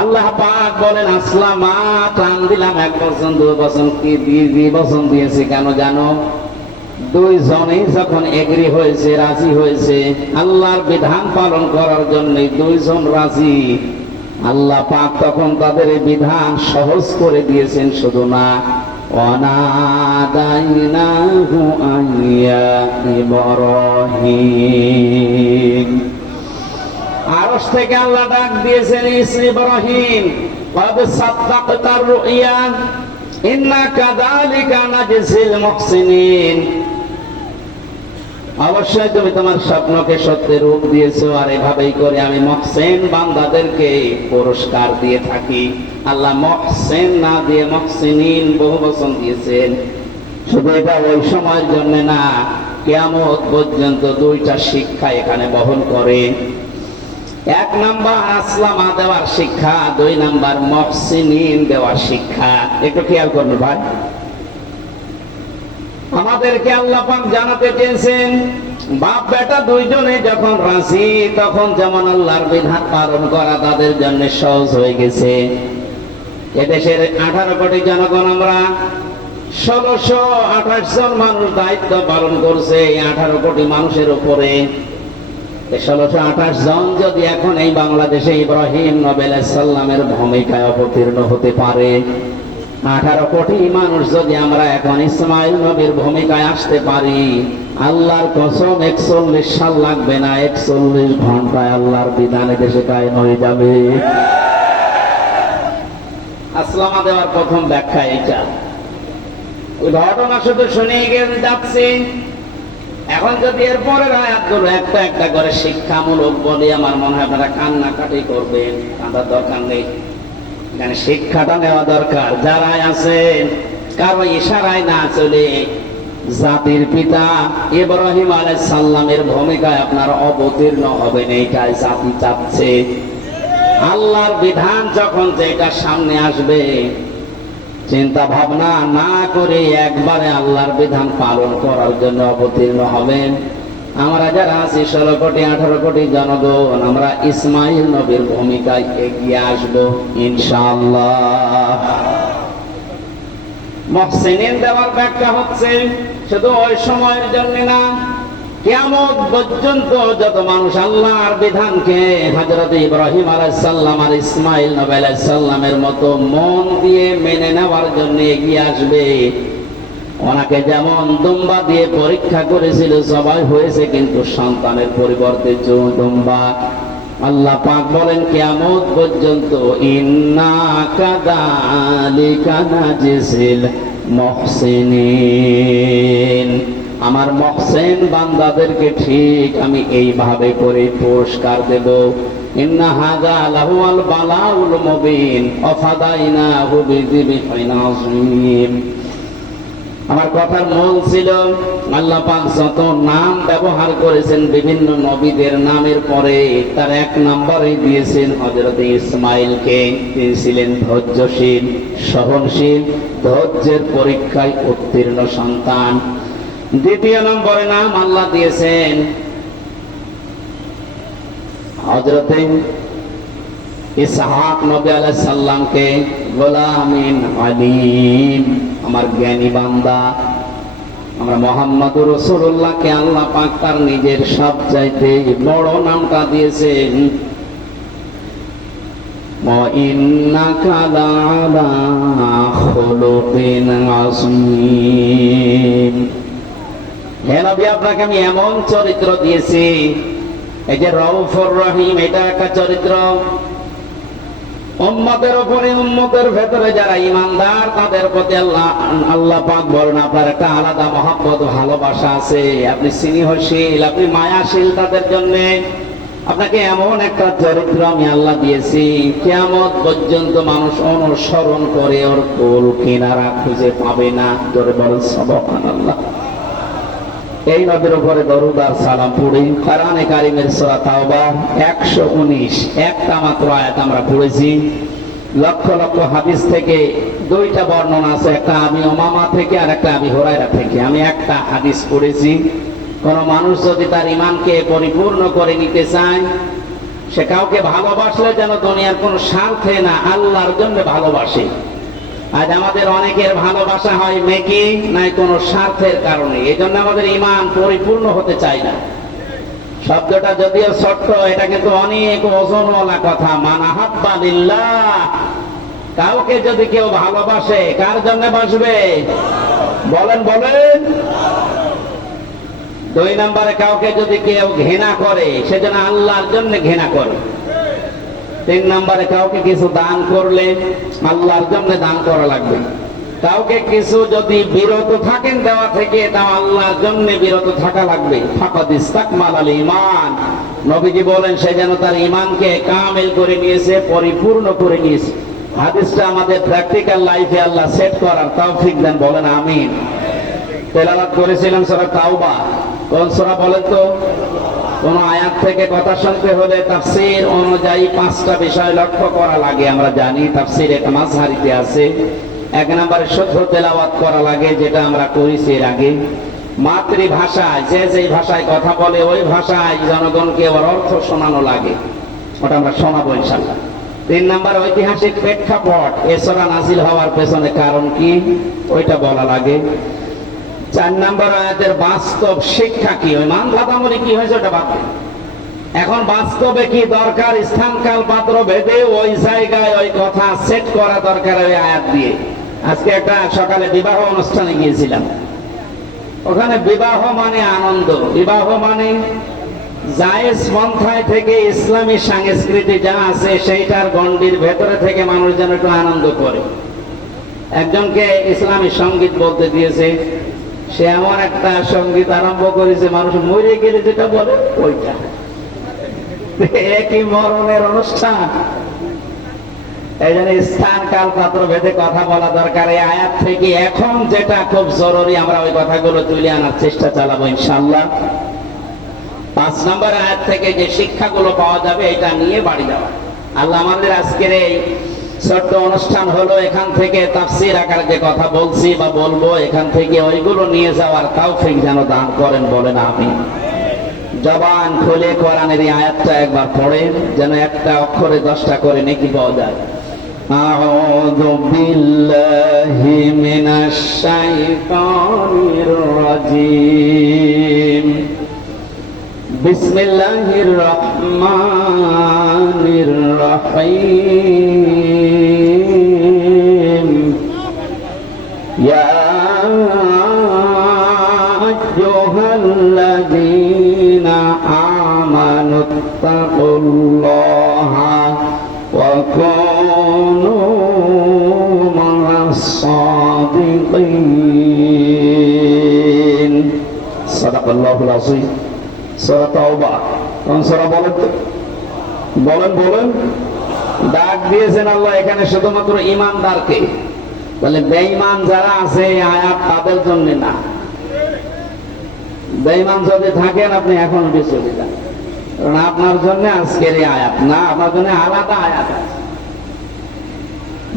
আল্লাহ পাক বলেন আসলামা, টান দিলাম 1 বছর 2 বছর কি 2 বছর দিয়েছি কেন জানো? দুইজনেই যখন এগ্রি হয়েছে, রাজি হয়েছে আল্লাহর বিধান পালন করার জন্য, দুইজন রাজি, আল্লাহ পাক তখন তাদের এই বিধান সহজ করে দিয়েছেন। শুধু না, ওয়ানাদাইনাহু আইয়া ইব্রাহিম, আরশ থেকে আল্লাহ ডাক দিয়েছেন, ইব্রাহিম ক্বাদ সাদ্দাকতার রুইয়া ইন্না কাযালিকা নাজজিল মুহসিনিন, অবশ্যই তুমি তোমার স্বপ্নকে সত্যের রূপ দিয়েছো, আর এভাবেই করে আমি মুহসিন বান্দাদেরকে পুরস্কার দিয়ে থাকি। আল্লাহ মুহসিন না দিয়ে মুহসিনিন বহু বচন দিয়েছেন। শুধু এটা ওই সময়ের জন্য না, কিয়ামত পর্যন্ত 2টা শিক্ষা এখানে বহন করে। 1 নাম্বার আসলামা দেওয়ার শিক্ষা, 2 নাম্বার মুহসিনিন দেওয়ার শিক্ষা। একটু খেয়াল করুন ভাই, আমাদেরকে আল্লাহ পাক জানাতে চেয়েছেন বাপ বেটা দুইজনে যখন রাজি, তখন যেমন আল্লাহর বিধান পালন করা তাদের জন্য সহজ হয়ে গেছে। এদেশের 18 কোটি জনগণ, আমরা 1628 জন মানুষ দায়িত্ব পালন করছে এই 18 কোটি মানুষের উপরে। 1628 জন যদি এখন এই বাংলাদেশে ইব্রাহিম নবী আলাইহিস সালামের ভূমিকায় অবতীর্ণ হতে পারে, 18 কোটি মানুষ যদি আমরা এখন ইসমাইল নবীর ভূমিকায় আসতে পারি, আল্লাহর কসম 41 সাল লাগবে না, 41 ঘন্টায় আল্লাহর বিধানে দেশে কায়েম হয়ে যাবে। আসলামা দেওয়ার প্রথম ব্যাখ্যা এইটা। ওই ঘটনা শুধু শুনেই যাচ্ছি, এখন যদি এরপরের আয়াতগুলো একটা একটা করে শিক্ষামূলক বলি, আমার মনে হয় আপনারা কান্নাকাটি করবেন। কাঁদার দরকার নেই, এখানে শিক্ষাটা নেওয়া দরকার। যারা আছেন কারো ইশারায় না চলে জাতির পিতা ইব্রাহিম আলাইহিস সালামের ভূমিকায় আপনারা অবতীর্ণ হবেন, এইটাই জাতি চাচ্ছে। আল্লাহর বিধান যখন যেটা সামনে আসবে, চিন্তা ভাবনা না করে একবারে আল্লাহর বিধান পালন করার জন্য অবতীর্ণ হবেন। আমরা যারা আছি 16 কোটি 18 কোটি জনগণ, আমরা ইসমাইল নবীর ভূমিকায় এগিয়ে আসবো ইনশাআল্লাহ। মুহসিনিন দেওয়ার ব্যাখ্যা হচ্ছে শুধু ওই সময়ের জন্য না, কিয়ামত পর্যন্ত যত মানুষ আল্লাহর বিধানকে হযরত ইব্রাহিম আলাইহিস সালাম আর ইসমাইল নবী আলাইহিস সালামের মতো মন দিয়ে মেনে নেওয়ার জন্য এগিয়ে আসবে। ওনাকে যেমন দুম্বা দিয়ে পরীক্ষা করেছিল, সবাই হয়েছে, কিন্তু সন্তানের পরিবর্তে দুম্বা। আল্লাহ পাক বলেন কিয়ামত পর্যন্ত ইন্না কাযালিকা নাজজিল মুহসিনিন, আমার মুহসিন বান্দাদেরকে ঠিক আমি এইভাবে করে পুরস্কার দেব। ইন্না হাযা লাহুল বালাউল মুবিন ওয়া ফাদাইনাহু বিযিবহিন আযীম। আমার কথার মূল ছিল, আল্লাহ পাক যত নাম ব্যবহার করেছেন বিভিন্ন নবীদের নামের পরে, তার 1 নম্বরে দিয়েছেন হযরত ইসমাইলকে। তিনি ছিলেন ধৈর্যশীল, সহনশীল, ধৈর্যের পরীক্ষায় উত্তীর্ণ সন্তান। 2 নম্বরে নাম আল্লাহ দিয়েছেন হযরত ইসহাক নবী আলাইহিস সালামকে, গোলামিন আলিম, আমার জ্ঞানী বান্দা। আমরা মুহাম্মদুর রাসূলুল্লাহকে আল্লাহ পাক তার নিজের সবচাইতে বড় নামটা দিয়েছেন, ওয়া ইন্নাকা লাআলা খুলুকিন আযীম। হে নবী, আপনাকে আমি এমন চরিত্র দিয়েছি, এই যে রউফুর রহিম, এটা একটা চরিত্র। উম্মতের উপরে, উম্মতের ভেতরে যারা ঈমানদার, তাদের প্রতি আল্লাহ পাক বলেন আপনার একটা আলাদা মহব্বত, ভালোবাসা আছে। আপনি স্নেহশীল, আপনি মায়াশীল তাদের জন্য। আপনাকে এমন একটা চরিত্র আমি আল্লাহ দিয়েছি, কিয়ামত পর্যন্ত মানুষ অনুসরণ করে ওর কুল কিনারা খুঁজে পাবে না। জোরে বলেন সুবহানাল্লাহ। এই নবীর উপরে দরুদ আর সালাম পড়ি। কোরআনে কারীমের সূরা তাওবা 119 একটা মাত্র আয়াত আমরা পড়েছি। লক্ষ লক্ষ হাদিস থেকে 2টা বর্ণনা আছে, একটা আবি উমামা থেকে আর একটা আবি হুরায়রা থেকে। আমি একটা হাদিস পড়েছি। কোন মানুষ যদি তার ঈমানকে পরিপূর্ণ করে নিতে চায়, সে কাউকে ভালোবাসলে যেন দুনিয়ার কোন স্বার্থে না, আল্লাহর জন্য ভালোবাসে। আজ আমাদের অনেকের ভালোবাসা হয় মেকি নাই কোনো স্বার্থের কারণে, এই জন্য আমাদের ঈমান পরিপূর্ণ হতে চায় না। শব্দটা যদিও ছোট্ট, এটা কিন্তু অনেক ওজনওয়ালা কথা। মান আহাব্বা লিল্লাহ, কাউকে যদি কেউ ভালোবাসে, কার জন্য বাসবে? বলেন বলেন। 2 নম্বরে, কাউকে যদি কেউ ঘৃণা করে, সেজন্য আল্লাহর জন্য ঘৃণা করে। 3 নম্বরে, কাউকে কিছু দান করলে আল্লাহর জন্য দান করা লাগবে। কাউকে কিছু যদি বিরত থাকেন দেওয়া থেকে, তাও আল্লাহর জন্য বিরত থাকা লাগবে। ফাকাদ ইসতাকমালাল ঈমান, নবীজি বলেন সে যেন তার ঈমানকে কামিল করে নিয়েছে, পরিপূর্ণ করে নিয়েছে। হাদিসটা আমাদের প্র্যাকটিক্যাল লাইফে আল্লাহ সেট করার তৌফিক দেন, বলেন আমিন। তেলাওয়াত করেছিলাম সূরা তাওবা। কোন সূরা বলেন তো? কোন আয়াত থেকে কথা শুনতে হলে তাফসীর অনুযায়ী 5টা বিষয় লক্ষ্য করা লাগে। আমরা জানি তাফসীর এক মাযহারিতে আছে। 1 নম্বরে শুদ্ধ তেলাওয়াত করা লাগে, যেটা আমরা করেছি এর আগে। মাতৃভাষায়, যে যেই ভাষায় কথা বলে ওই ভাষায় জনগণকে ওর অর্থ শোনানো লাগে, ওটা আমরা শোনাবো ইনশাআল্লাহ। 3 নম্বর, ঐতিহাসিক প্রেক্ষাপট, এ সূরা নাযিল হওয়ার পেছনে কারণ কি, ওইটা বলা লাগে। 4 নম্বর, আয়াতের বাস্তব শিক্ষা কি, ওই মান ভাতামরি কি হয়েছে ওটা বাদ। এখন বাস্তবে কি দরকার, স্থান কাল পাত্র ভেদে ওই জায়গায় ওই কথা সেট করা দরকার ওই আয়াত দিয়ে। আজকে একটা সকালে বিবাহ অনুষ্ঠানে গিয়েছিলাম। ওখানে বিবাহ মানে আনন্দ, বিবাহ মানে জায়েজ পন্থায় থেকে ইসলামী সংস্কৃতি যা আছে সেইটার গণ্ডির ভেতরে থেকে মানুষ যেন একটু আনন্দ করে। একজনকে ইসলামী সঙ্গীত বলতে দিয়েছে, সে এমন একটা সঙ্গীত আরম্ভ করেছে, মানুষ মরে গেলে যেটা বলে ওইটা। একই মরণের অনুষ্ঠান। এই জন্য স্থান কাল পাত্র ভেদে কথা বলা দরকার। এই আয়াত থেকে এখন যেটা খুব জরুরি, আমরা ওই কথাগুলো তুলে আনার চেষ্টা চালাবো ইনশাআল্লাহ। 5 নম্বর আয়াত থেকে যে শিক্ষাগুলো পাওয়া যাবে, এটা নিয়ে বাড়ি যাওয়া। আল্লাহ আমাদের আজকের এই ছোট্ট অনুষ্ঠান হলো, এখান থেকে তাফসীর আকারে যে কথা বলছি বা বলবো, এখান থেকে ওইগুলো নিয়ে যাওয়ার তৌফিক যেন দান করেন, বলেন আমিন। জবান খুলে কোরআনের এই আয়াতটা একবার পড়েন, যেন একটা অক্ষরে 10টা করে নেকি পাওয়া যায়। আউযু বিল্লাহি মিনাশ শাইতানির রাজীম। বিসমিল্লাহির রহমানির রহিম। ইয়া আইয়ুহাল্লাযীনা আমানুত্তাকুল্লাহা ওয়া কুনু মা'আস সাদিকিন। সাদাকাল্লাহুল আযীম। সূরা তাওবা। কোন সূরা বলেন তো? বলেন বলেন। ডাক দিয়েছেন আল্লাহ এখানে শুধুমাত্র ঈমানদারকে। বলে বেঈমান যারা আছে আয়াত তাদের জন্য না। বেঈমান যদি থাকেন আপনি এখন চলে যান, কারণ আপনার জন্য আজকের এই আয়াত না, আপনার জন্য আলাদা আয়াত আছে।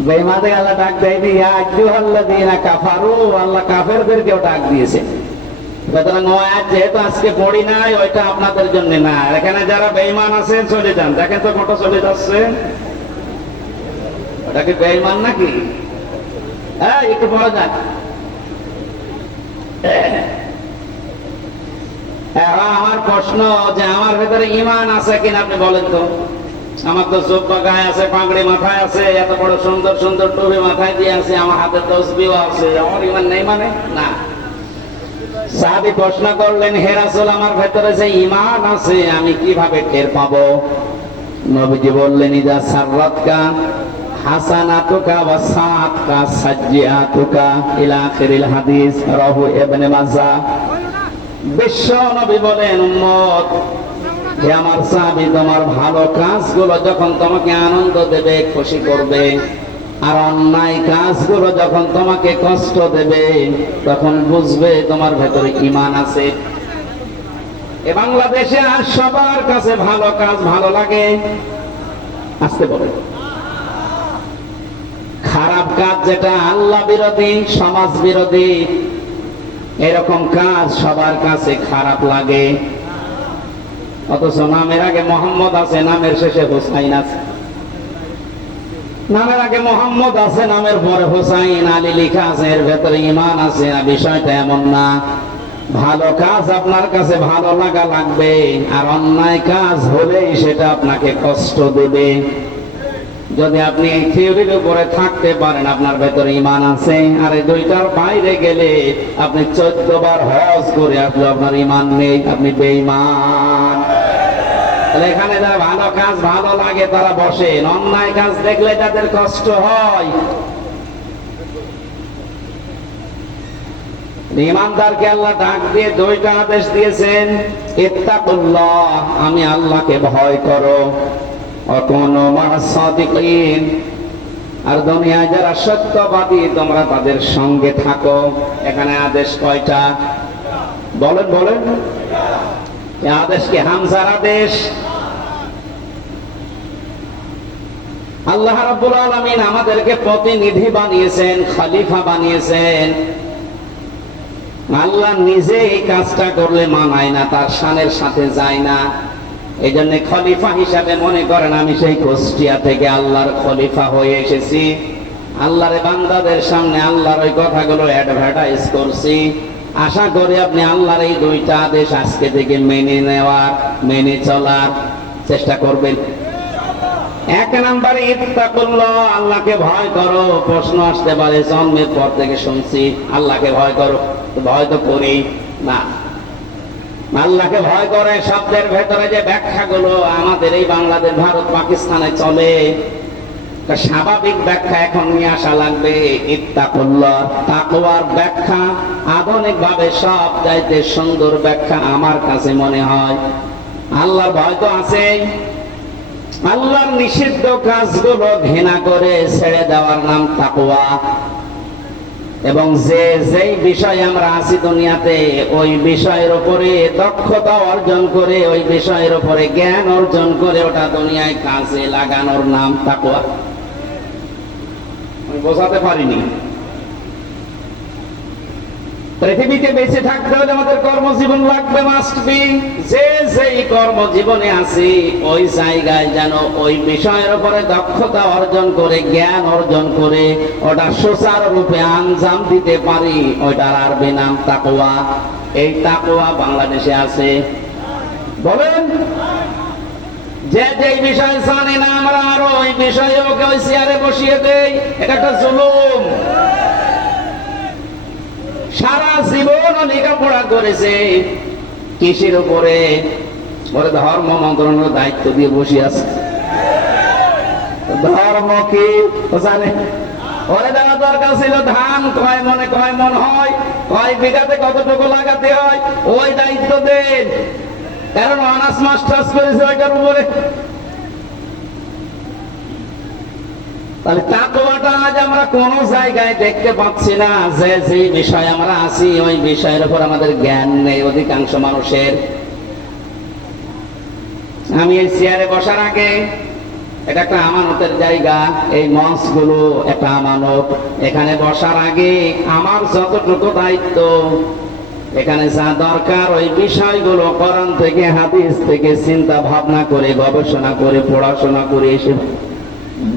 বেঈমানদের আল্লাহ ডাক দেয়নি ইয়া আইয়ুহাল্লাযীনা কাফারু, আল্লাহ কাফেরদেরকেও ডাক দিয়েছে। সুতরাং ও আয়াত যেহেতু আজকে পড়ি নাই, ওইটা আপনাদের জন্য না। এখানে যারা বেঈমান আছেন চলে যান। দেখেন তো কত চলে যাচ্ছে, ওটা কি বেঈমান নাকি? হ্যাঁ, একটু পড়া যাক। আমার প্রশ্ন যে আমার ভেতরে ঈমান আছে কিনা আপনি বলেন তো। আমার তো জুব্বা গায়ে আছে, পাগড়ি মাথায় আছে, এত বড় সুন্দর সুন্দর টুপি মাথায় দিয়ে আছে, আমার হাতে তাসবিহ আছে, আমার ঈমান নেই মানে না। সাহাবী প্রশ্ন করলেন, হে রাসূল, আমার ভেতরে যে ঈমান আছে আমি কিভাবে টের পাবো? নবীজি বললেন, ইযা সাররাতকা হাসানাতুকা ওয়া সাআতকা সাজ্জিআতুকা ইলা আখিরিল হাদিস, রাহু ইবনে মাজাহ। বিশ্ব নবী বলেন, উম্মত হে আমার সাহাবী, তোমার ভালো কাজগুলো যখন তোমাকে আনন্দ দেবে, খুশি করবে, আর অন্যায় কাজগুলো যখন তোমাকে কষ্ট দেবে, তখন বুঝবে তোমার ভেতরে ঈমান আছে। এ বাংলাদেশে আর সবার কাছে ভালো কাজ ভালো লাগে, আসতে বলে। খারাপ কাজ যেটা আল্লাহ বিরোধী, সমাজ বিরোধী, এরকম কাজ সবার কাছে খারাপ লাগে। অথচ নামের আগে মোহাম্মদ আছে, নামের শেষে হোসাইন আছে। নামের আগে মোহাম্মদ আছে, নামের পরে হোসাইন আলী লেখা আছে, এর ভেতরে ঈমান আছে। বিষয়টা এমন না। ভালো কাজ আপনার কাছে ভালো লাগা লাগবে, আর অন্যায় কাজ হলেই সেটা আপনাকে কষ্ট দেবে। যদি আপনি এই থিওরির উপরে থাকতে পারেন আপনার ভেতরে ঈমান আছে, আর এই দুইটার বাইরে গেলে আপনি 14 বার হজ করে আসলে আপনার ঈমান নেই, আপনি বেঈমান। তাহলে এখানে যারা ভালো কাজ ভালো লাগে তারা বসেন, অন্যায় কাজ দেখলে তাদের কষ্ট হয়। ঈমানদারকে আল্লাহ ডাক দিয়ে দুইটা আদেশ দিয়েছেন, ইত্তাকুল্লাহ, আমি আল্লাহকে ভয় করো, ওয়াকুনু মা'আস সাদিকিন, আর দুনিয়ায় যারা সত্যবাদী তোমরা তাদের সঙ্গে থাকো। এখানে আদেশ কয়টা বলেন বলেন? এই আদেশ কি হামজার আদেশ? আল্লাহ রাব্বুল আলামিন আমাদেরকে প্রতিনিধি বানিয়েছেন, খলিফা বানিয়েছেন। আল্লাহ নিজে এই কাজটা করলে মানায় না, তার শানের সাথে যায় না। এই জন্য খলিফা হিসাবে মনে করেন আমি সেই কুষ্টিয়া থেকে আল্লাহর খলিফা হয়ে এসেছি, আল্লাহর বান্দাদের সামনে আল্লাহর ওই কথাগুলো অ্যাডভার্টাইজ করছি। আশা করি আপনি আল্লাহর এই দুইটা আদেশ আজকে থেকে মেনে নেওয়ার, মেনে চলার চেষ্টা করবেন। এক নম্বরে ইত্তাকুল্লাহ, আল্লাহকে ভয় করো। প্রশ্ন আসতে পারে, জন্মের পর থেকে শুনছি আল্লাহকে ভয় করো, ভয় তো করি না। আল্লাহকে ভয় করে শব্দের ভেতরে যে ব্যাখ্যাগুলো আমাদের এই বাংলাদেশ ভারত পাকিস্তানে চলে, স্বাভাবিক ব্যাখ্যা এখন নিয়ে আসা লাগবে। ইত্তাকুল্লাহ, তাকওয়ার ব্যাখ্যা আধুনিক ভাবে সব চাইতে সুন্দর ব্যাখ্যা আমার কাছে মনে হয়। আল্লাহর ভয় তো আছেই, আল্লাহর নিষিদ্ধ কাজগুলো ঘৃণা করে ছেড়ে দেওয়ার নাম তাকওয়া। এবং যেই বিষয়ে আমরা আছি দুনিয়াতে, ওই বিষয়ের উপরে দক্ষতা অর্জন করে, ওই বিষয়ের উপরে জ্ঞান অর্জন করে ওটা দুনিয়ায় কাজে লাগানোর নাম তাকওয়া। আমি বোঝাতে পারিনি। পৃথিবীতে বেঁচে থাকতে হলে আমাদের কর্মজীবন লাগবে, মাস্ট বি। যেই কর্মজীবনে আছি ওই জায়গায় যেন ওই বিষয়ের উপরে দক্ষতা অর্জন করে, জ্ঞান অর্জন করে ওটা সুচারুরূপে আঞ্জাম দিতে পারি, ওইটার আরবি নাম তাকওয়া। এই তাকওয়া বাংলাদেশে আছে বলেন? যেই বিষয় জানি না আমরা, আরো ওই বিষয়ে ওকে ওই চেয়ারে বসিয়ে দেই, এটা একটা জুলুম। সারা জীবন লেখাপড়া করেছে কৃষির উপরে, ওরে ধর্ম মন্ত্রণালয়ের দায়িত্ব দিয়ে বসে আছে। ধর্ম কি জানে? ওরে দেওয়া দরকার ছিল ধান কয় মনে কয় মন হয়, কয় বিঘাতে কতটুকু লাগাতে হয়, ওই দায়িত্ব দেন। কারণ অনার্স মাস্টার্স করেছে ওইটার উপরে। তাহলে তাকওয়াটা আজ আমরা কোন জায়গায় দেখতে পাচ্ছি না। যে বিষয় আমরা আছি ওই বিষয়ের উপর আমাদের জ্ঞান নেই অধিকাংশ মানুষের। আমি এই চেয়ারে বসার আগে, এটা একটা আমানতের জায়গা, এই মঞ্চগুলো একটা আমানত। এখানে বসার আগে আমার যতটুকু দায়িত্ব, এখানে যা দরকার ওই বিষয়গুলো কোরআন থেকে হাদিস থেকে চিন্তা ভাবনা করে, গবেষণা করে, পড়াশোনা করে এসে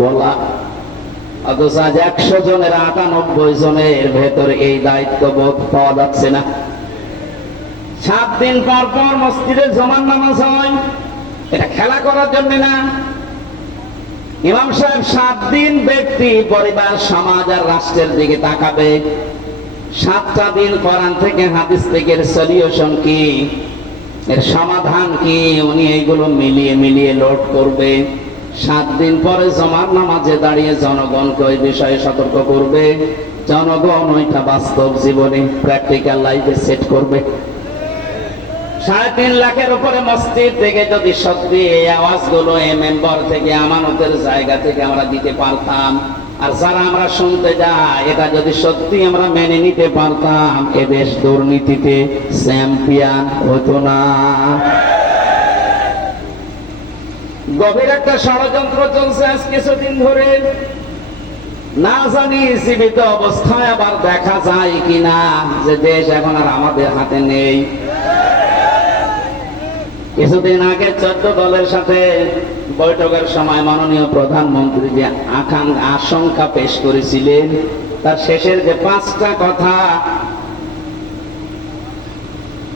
বলা। অথচ আজ 100 জনের 98 জনের ভেতরে এই দায়িত্ববোধ পাওয়া যাচ্ছে না। 7 দিন পর পর মসজিদে জমান নামাজ হয়, এটা খেলা করার জন্য না। ইমাম সাহেব 7 দিন ব্যক্তি, পরিবার, সমাজ আর রাষ্ট্রের দিকে তাকাবে। 7টা দিন কোরআন থেকে হাদিস থেকে সলিউশন কি, এর সমাধান কি, উনি এইগুলো মিলিয়ে মিলিয়ে লোড করবে। 7 দিন পরে জমার নামাজে দাঁড়িয়ে জনগণকে ওই বিষয়ে সতর্ক করবে। জনগণ ওইটা বাস্তব জীবনে প্র্যাকটিক্যাল লাইফে সেট করবে। 3.5 লাখের উপরে মসজিদ থেকে যদি সত্যি এই আওয়াজগুলো এই মেম্বার থেকে, আমানতের জায়গা থেকে আমরা দিতে পারতাম, আর যারা আমরা শুনতে যাই এটা যদি সত্যি আমরা মেনে নিতে পারতাম, এদেশ দুর্নীতিতে চ্যাম্পিয়ন হতো না। গভীর একটা ষড়যন্ত্র চলছে আজ কিছুদিন ধরে, না জানি জীবিত অবস্থায় আবার দেখা যায় কিনা যে দেশ এখন আর আমাদের হাতে নেই। কিছুদিন আগে 14 দলের সাথে বৈঠকের সময় মাননীয় প্রধানমন্ত্রী যে আশঙ্কা পেশ করেছিলেন, তার শেষের যে 5টা কথা,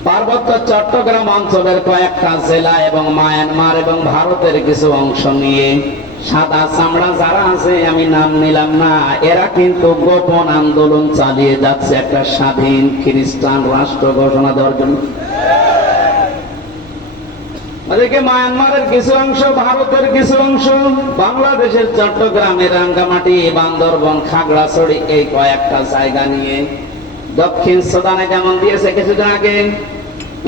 পার্বত্য চট্টগ্রাম অঞ্চলের কয়েকটা জেলা এবং মায়ানমার এবং ভারতের কিছু অংশ নিয়ে সাদা চামড়া যারা আছে, আমি নাম নিলাম না, এরা কিন্তু গোপন আন্দোলন চালিয়ে যাচ্ছে একটা স্বাধীন খ্রিস্টান রাষ্ট্র ঘোষণা দেওয়ার জন্য। ওদিকে মায়ানমারের কিছু অংশ, ভারতের কিছু অংশ, বাংলাদেশের চট্টগ্রামের রাঙ্গামাটি, বান্দরবন, খাগড়াছড়ি, এই কয়েকটা জায়গা নিয়ে দক্ষিণ সুদানে যেমন দিয়েছে কিছুদিন আগে,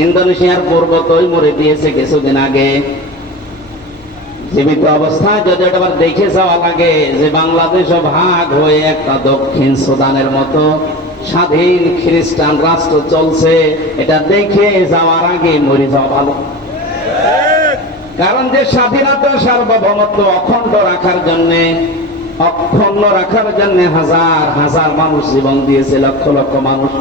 ইন্দোনেশিয়ার পূর্ব তৈমুরে দিয়েছে কিছুদিন আগে। জীবিত অবস্থায় যদি এটা আবার দেখে যাওয়া লাগে যে বাংলাদেশ ভাগ হয়ে একটা দক্ষিণ সুদানের মতো স্বাধীন খ্রিস্টান রাষ্ট্র চলছে, এটা দেখে যাওয়ার আগে মরে যাওয়া ভালো। কারণ যে স্বাধীনতা, সার্বভৌমত্ব অখণ্ড রাখার জন্য, অক্ষুণ্ণ রাখার জন্য হাজার হাজার মানুষ জীবন দিয়েছে, লক্ষ লক্ষ মানুষ,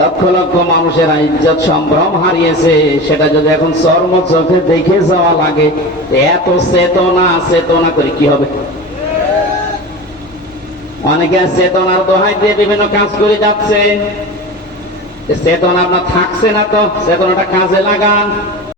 লক্ষ লক্ষ মানুষের ইজ্জত সম্ভ্রম হারিয়েছে, সেটা যদি এখন চর্ম চোখে দেখে যাওয়া লাগে, এত চেতনা চেতনা করে কি হবে? অনেকে চেতনার দোহাই দিয়ে বিভিন্ন কাজ করে যাচ্ছে, চেতনা আপনার থাকছে না, তো চেতনাটা কাজে লাগান।